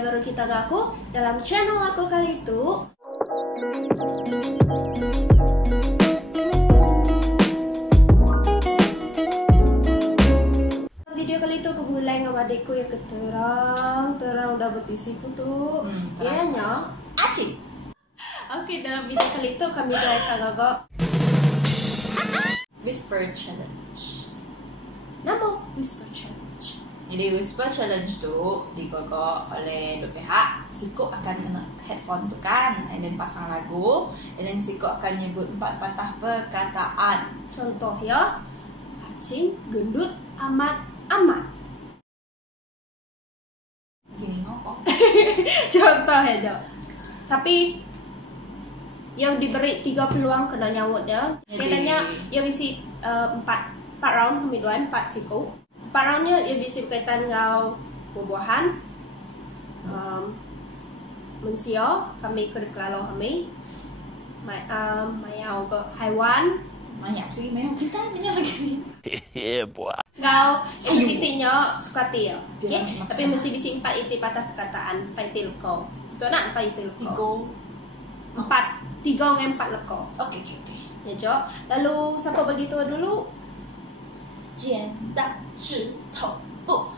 yang baru kita gaku dalam channel aku kali itu. Video kali itu aku mulai dengan adikku yang terang udah betisiku tuh. Ianya acik. Oke, dalam video kali itu kami akan gagak Whisper Challenge. Nama Whisper Challenge. Jadi Whisper Challenge tu digogok oleh dua pihak. Siko akan kena headphone tu kan, and then pasang lagu, and then Siko akan nyebut 4 patah perkataan. Contoh ya, acing, gendut, amat. Gini ngomong. Contoh ya, Jo. Tapi yang diberi 3 peluang kena nyawut ya. Katanya ia bisi 4 round kami duan 4 siku. 4 roundnya ia bisi berkaitan dengan buah-buahan, mensio kami ke kalau kami mayau ke haiwan. Banyak sih memang kita punya lagi. Ngau NCT-nya Sukati ya. Okay? Tapi mesti bisi 4 iti patah perkataan, 4 iti leko. Itu nak 4 iti leko. 3 dengan 4 leko. Oke. Ya, Jo. Lalu siapa bagi tahu dulu? 剪刀石头布。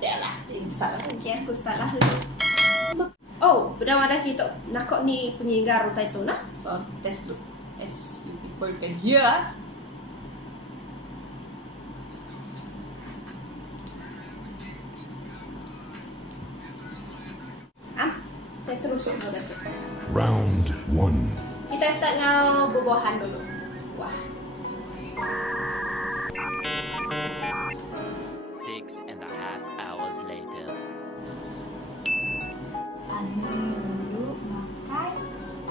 Dah lah, start lah. Okay, aku start lah dulu. Oh, berdama dah kita nakok ni penyegar rupa itu nah. So test look as you people can hear. Kita terus udah tu. Round 1. Kita start dengan buah-buahan dulu. Wah. 6.5 hours later. Ani rindu makai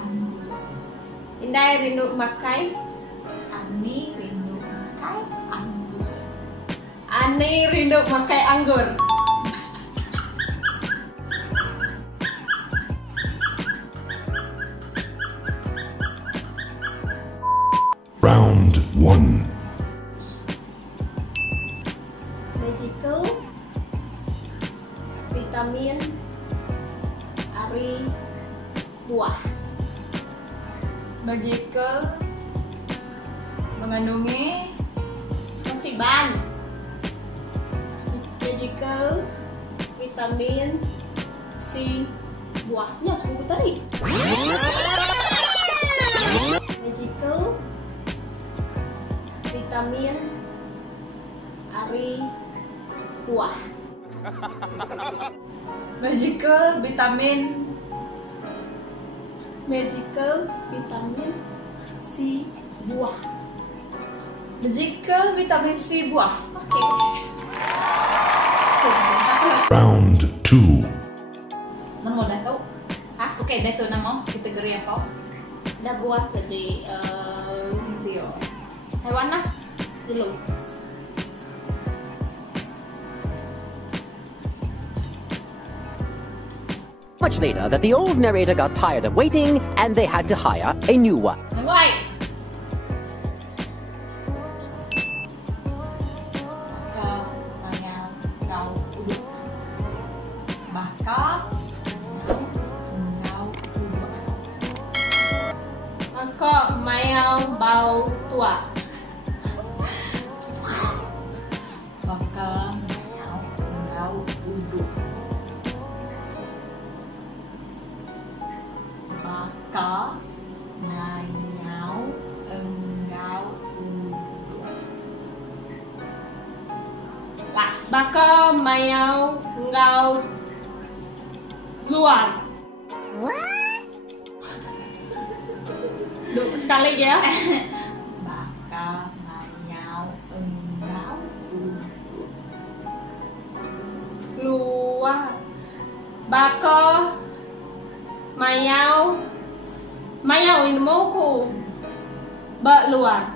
anggur. Indai rindu makai. Ani rindu makai anggur. Ani rindu makai anggur. Round 1. Magical vitamin ari buah. Magical mengandungi Musiban. Magical vitamin C buahnya sebut tadi. Magical vitamin ari buah. magical vitamin C buah. magical vitamin C buah. Oke. Round 2. Namo dah tahu? Hah? Oke, dah tahu nama kategori apa? Dah buat tadi Zio. hewan lah dulu. Much later, that the old narrator got tired of waiting and they had to hire a new one. Nangguai. Maka mayang ngau uduk. Maka ngau uduk. Maka mayau bau tua. Maka mayang ngau uduk. Maka ngayau engau uduk. Lah, baka mayau ngau luar. Duh, sekali lagi ya. Maka ngayau engau uduk. Luar. Baka mayau ini mau ku luar.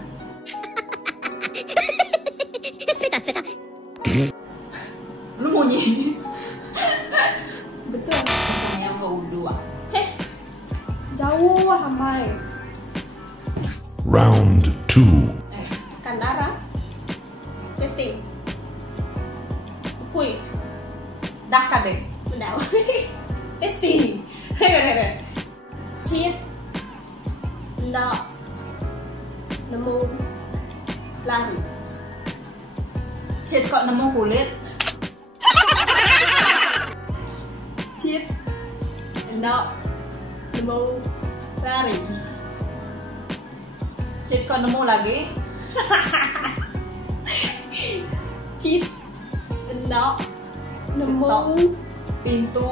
Lu mau nyi? Betul. Ngayau ngau uduk. Jauh ramai. Round 2. Kandara. Testing. Pui. Dah kadek. Mendaw. Esti. Chiết. Nọ. Nemu. Lari. Cid kok nemu kulit? Chiết. Nọ. Nemu. Lari. Cid kok nemu lagi? Chiết. Nọ. Nemu. Pintu.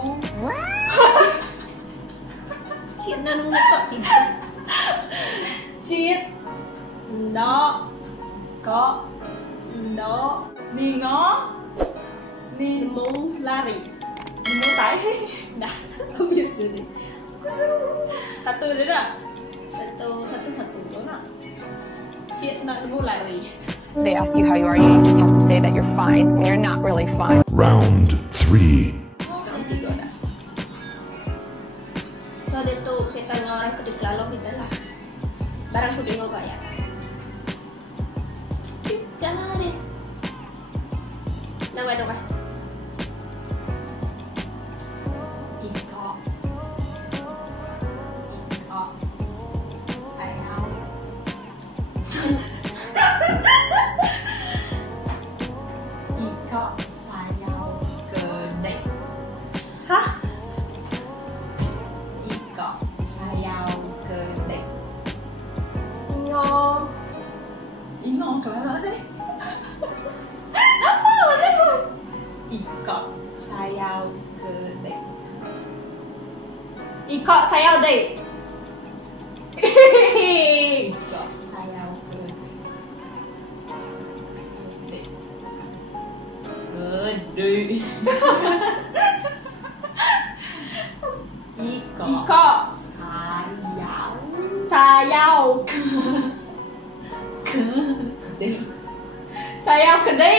Chiết nó nemu kok pintu. Chiết. Nọ. Có. Nọ. Ningo. Nemu. Lari. Nemu tai. Nah, ambil sini. Satu udah dah. Satu. Mana? Chiết nak nemu lari. They ask you how you are, you just have to say that you're fine when you're not really fine. Round 3. Yang tiga dah. So dia tu kita orang kedua selalu kita lah. Barang kudu ngau bayar. Jangan deh. Nang wedo kan? Iko. Sayang. Iko sayang gede. Hah? Iko sayang gede. Ingo. Ingo kelala deh. Apa maksudku? Iko sayang gede. Iko sayau deh. Iko sayang gede. Gede. Iko Iko sayau. gede. Sayau gede.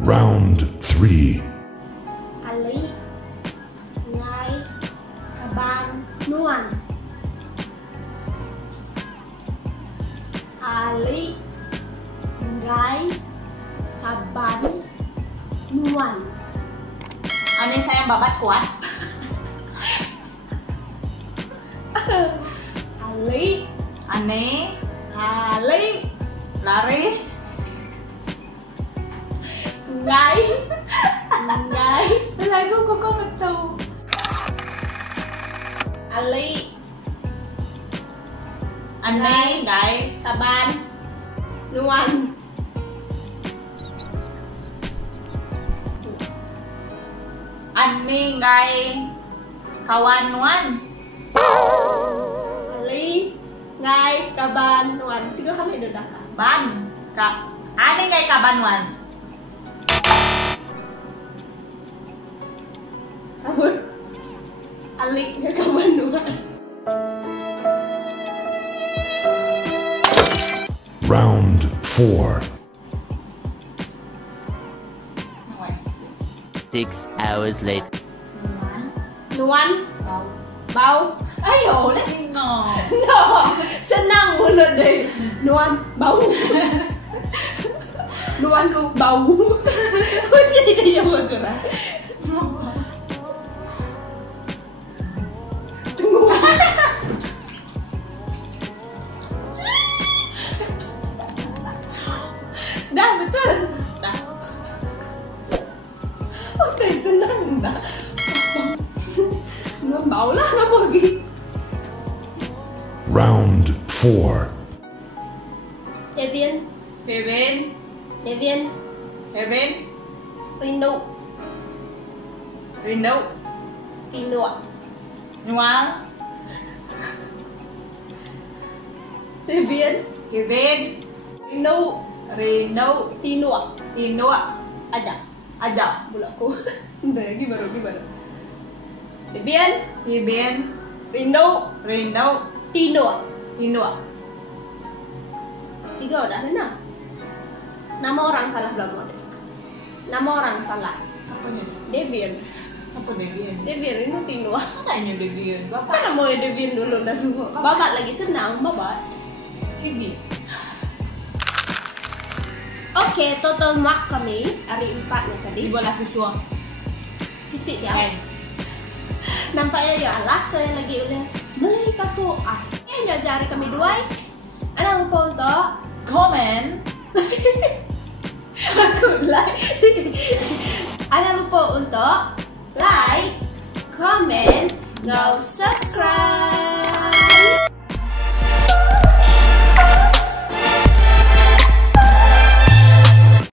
Round 3. Ali. Ngai. Kaban. Nuan. Ali. Ngai. Kaban. Nuan. Ane sayang babat kuat. Ali. Ane Ali. lari. Ngai. Ngai. Lagu kok nggak tahu. Ali. Ane gai. Kaban. Nuan. Ane gai. Kawan Nuan. Ali. Ngai. Kaban. Nuan. 3 kali udah dah. Ban. Ane gai kaban Nuan. Rambut. Ali. Ngai. Kaban. Nuan. Round 4. 6 hours later. Nuan. Bau. Bau. Ayo lah Ningo. No. Senang mulut deh. Nuan. Bau. Nuan ku bau. Kok jadi dia yang bergerak? Tunggu. Dah betul. Dah. Oke, senang dah. Nuan bau lah nama lagi. Round 4. Devin. Kevin. Devin. Kevin. Rindu. Rindu. Tino. Nuan. Devin. Kevin. Rindu. Rindu. Tino. Tino. Aja. Aja. Bulaku. Udah gimana? Devin. Kevin. Rindu. Rindu. Tino. Tino. 3 udah ada. Nama orang salah belum ada. Nama orang salah. Apanya? Devin. Apa Devian? Devian ini tinggal. Katanya Devian. Bapak Kan mau Devian dulu dah semua. Babat lagi senang, babat. Kini. Oke, total mark kami hari 4 nih tadi. Di bola kusua. Sitik ya. Nampaknya ya lah, saya lagi udah beli kaku. Kayaknya jari kami dua. Jangan lupa untuk Comment. aku like. Jangan lupa untuk like, comment, no subscribe.